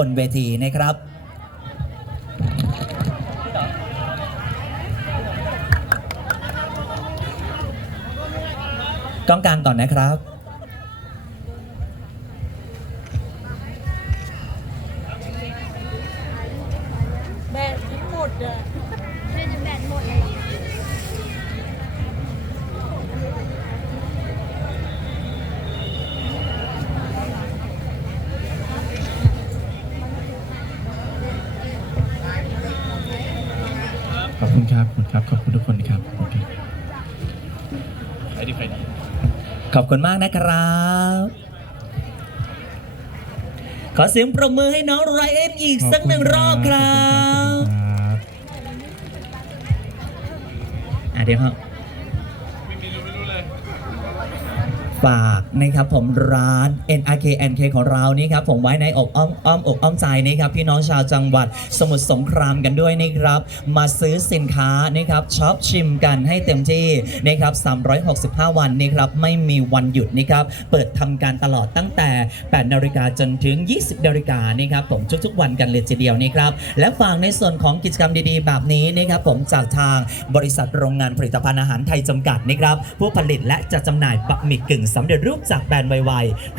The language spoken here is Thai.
บนเวทีนะครับ กล้องกลางก่อนนะครับ แบตหมดอะเล่นจนแบตหมดเลย อขอบคุณครับ ขอบคุณครับ ขอบคุณทุกคนครับขอบคุณครับไปดีไปดีขอบคุณมากนะครับ ขอเสียงปรบมือให้น้องไรเอ็นอีกสักหนึ่งรอบครับขอบคุณครับอะเดี๋ยวครับ ฝากนะครับผมร้าน NRK NK ของเรานี่ครับผมไว้ในอกอ้อมอ้อมอกอ้อมใจนะครับพี่น้องชาวจังหวัดสมุทรสงครามกันด้วยนะครับ มาซื้อสินค้านะครับช็อปชิมกันให้เต็มที่นะครับ365 วันนะครับไม่มีวันหยุดนะครับเปิดทำการตลอดตั้งแต่ 8 นาฬิกาจนถึง 20 นาฬิกานะครับผมทุกๆ วันกันเลยทีเดียวนะครับและฝากในส่วนของกิจกรรมดีๆ แบบนี้นะครับผมจากทางบริษัทโรงงานผลิตภัณฑ์อาหารไทยจำกัดนะครับผู้ผลิตและจัดจำหน่ายบะหมี่กึ่งสำเร็จรูปจากแบรนด์ไวๆ